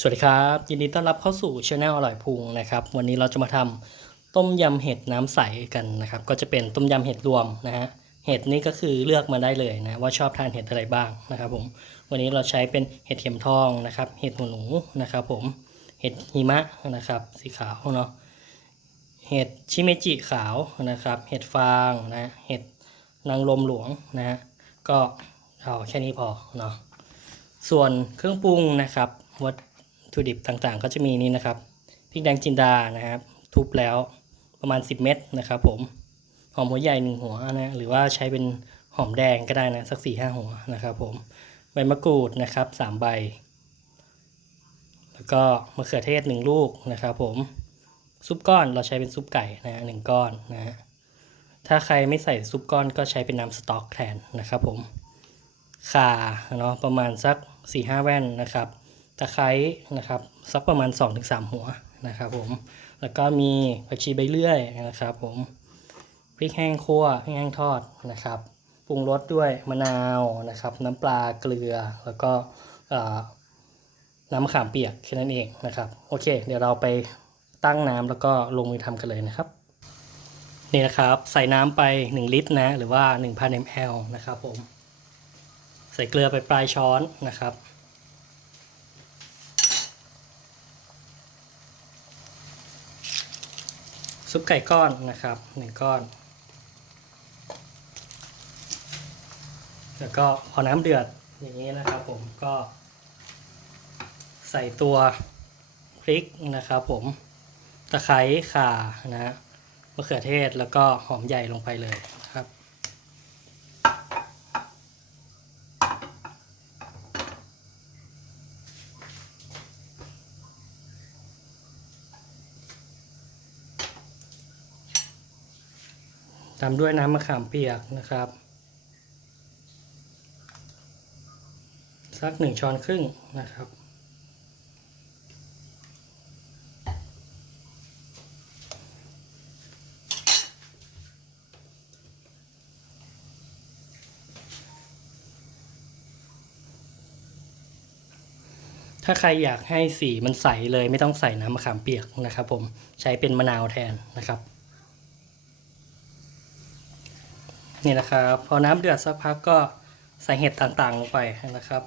สวัสดีครับ ยินดีต้อนรับเข้าสู่ช anel อร่อยพุงนะครับ วันนี้เราจะมาทำต้มยำเห็ดน้ำใสกันนะครับ ก็จะเป็นต้มยำเห็ดรวมนะฮะเห็ดนี่ก็คือเลือกมาได้เลยนะว่าชอบทานเห็ดอะไรบ้างนะครับผมวันนี้เราใช้เป็นเห็ดเข็มทองนะครับ เห็ดหูหนูนะครับ ผมเห็ดหิมะนะครับ สีขาวเนาะเห็ดชิเมจิขาวนะครับ เห็ดฟางนะเห็ดนางลมหลวงนะฮะก็เอาแค่นี้พอเนาะส่วนเครื่องปรุงนะครับวัต ถุดิบต่างๆ ก็จะมีนี่นะครับพริกแดงจินดานะครับ ทุบแล้วประมาณ 10 เม็ดนะครับ ผมหอมหัวใหญ่หนึ่งหัวนะหรือว่าใช้เป็นหอมแดงก็ได้นะสักสี่ห้าหัวนะครับ ผมใบมะกรูดนะครับสามใบ แล้วก็มะเขือเทศหนึ่งลูกนะครับ ผมซุปก้อนเราใช้เป็นซุปไก่นะหนึ่งก้อนนะฮะถ้าใครไม่ใส่ซุปก้อนก็ใช้เป็นน้ำสต๊อกแทนนะครับ ผมข่าเนาะประมาณสัก4ี่ห้าแว่นนะครับ ตะไคร้นะครับสักประมาณ 2-3 หัวนะครับผมแล้วก็มีผักชีใบเลื่อยนะครับผมพริกแห้งคั่วพริกแห้งทอดนะครับปรุงรสด้วยมะนาวนะครับ น้ำปลาเกลือแล้วก็น้ำมะขามเปียกแค่นั้นเองนะครับโอเค เดี๋ยวเราไปตั้งน้ำแล้วก็ลงมือทำกันเลยนะครับนี่นะครับใส่น้ำไป 1 ลิตรนะหรือว่า 1,000 ml นะครับผมใส่เกลือไปปลายช้อนนะครับ ซุปไก่ก้อนนะครับหนึ่งก้อน แล้วก็พอน้ำเดือดอย่างนี้นะครับผมก็ ใส่ตัวพริกนะครับผมตะไคร้ข่านะฮะมะเขือเทศแล้วก็หอมใหญ่ลงไปเลยนะครับ ตามด้วยน้ำมะขามเปียกนะครับ สักหนึ่งช้อนครึ่งนะครับ ถ้าใครอยากให้สีมันใสเลยไม่ต้องใส่น้ำมะขามเปียกนะครับ ผมใช้เป็นมะนาวแทนนะครับ นี่นะครับพอน้ำเดือดสักพักก็ใส่เห็ดต่างๆลงไปนะครับ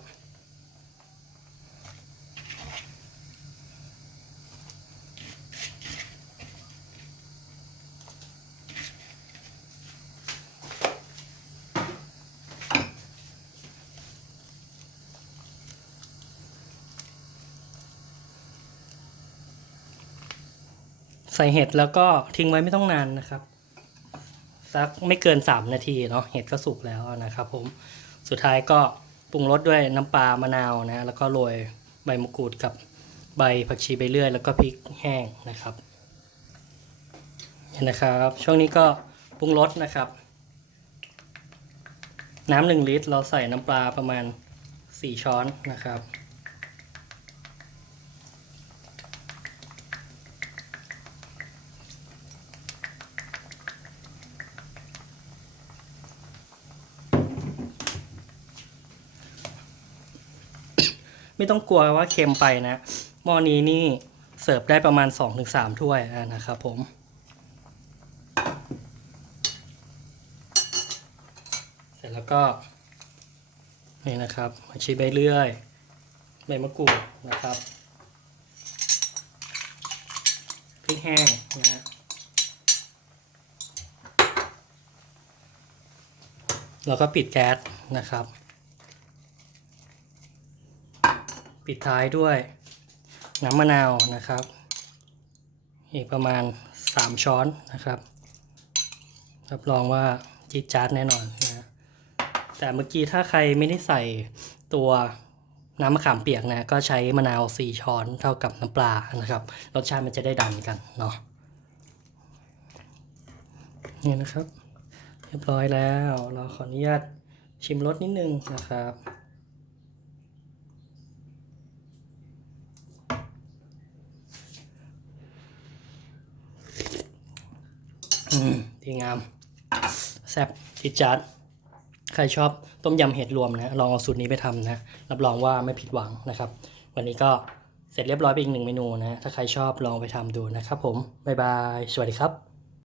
ใส่เห็ดแล้วก็ทิ้งไว้ไม่ต้องนานนะครับ สักไม่เกิน 3 นาทีเนาะเห็ดก็สุกแล้วนะครับผมสุดท้ายก็ปรุงรสด้วยน้ำปลามะนาวนะแล้วก็โรยใบมะกรูดกับใบผักชีใบเลื่อย แล้วก็พริกแห้งนะครับเห็นนะครับ ช่วงนี้ก็ปรุงรสนะครับ น้ำหนึ่งลิตร เราใส่น้ำปลาประมาณ 4 ช้อนนะครับ ไม่ต้องกลัวว่าเค็มไปนะหม้อนี้นี่เสิร์ฟได้ประมาณ 2-3 ถ้วยนะครับผมเสร็จแล้วก็นี่นะครับมาชีใบเลื่อยใบมะกรูดนะครับพริกแห้งนะฮะแล้วก็ปิดแก๊สนะครับ ปิดท้ายด้วย น้ำมะนาวนะครับ อีกประมาณ 3 ช้อนนะครับ รับรองว่าจี๊ดจ๊าดแน่นอนนะแต่เมื่อกี้ถ้าใครไม่ได้ใส่ตัวน้ำมะขามเปียกนะ ก็ใช้มะนาว 4 ช้อนเท่ากับน้ำปลานะครับ รสชาติมันจะได้ดันกันเนาะนี่นะครับ เรียบร้อยแล้ว เราขออนุญาตชิมรสนิดนึงนะครับ ดีงาม แซ่บจิดจัดใครชอบต้มยำเห็ดรวมนะ ลองเอาสูตรนี้ไปทำนะ รับรองว่าไม่ผิดหวังนะครับ วันนี้ก็เสร็จเรียบร้อยไปอีกหนึ่งเมนูนะ ถ้าใครชอบลองไปทำดูนะครับผม บ๊ายบาย สวัสดีครับ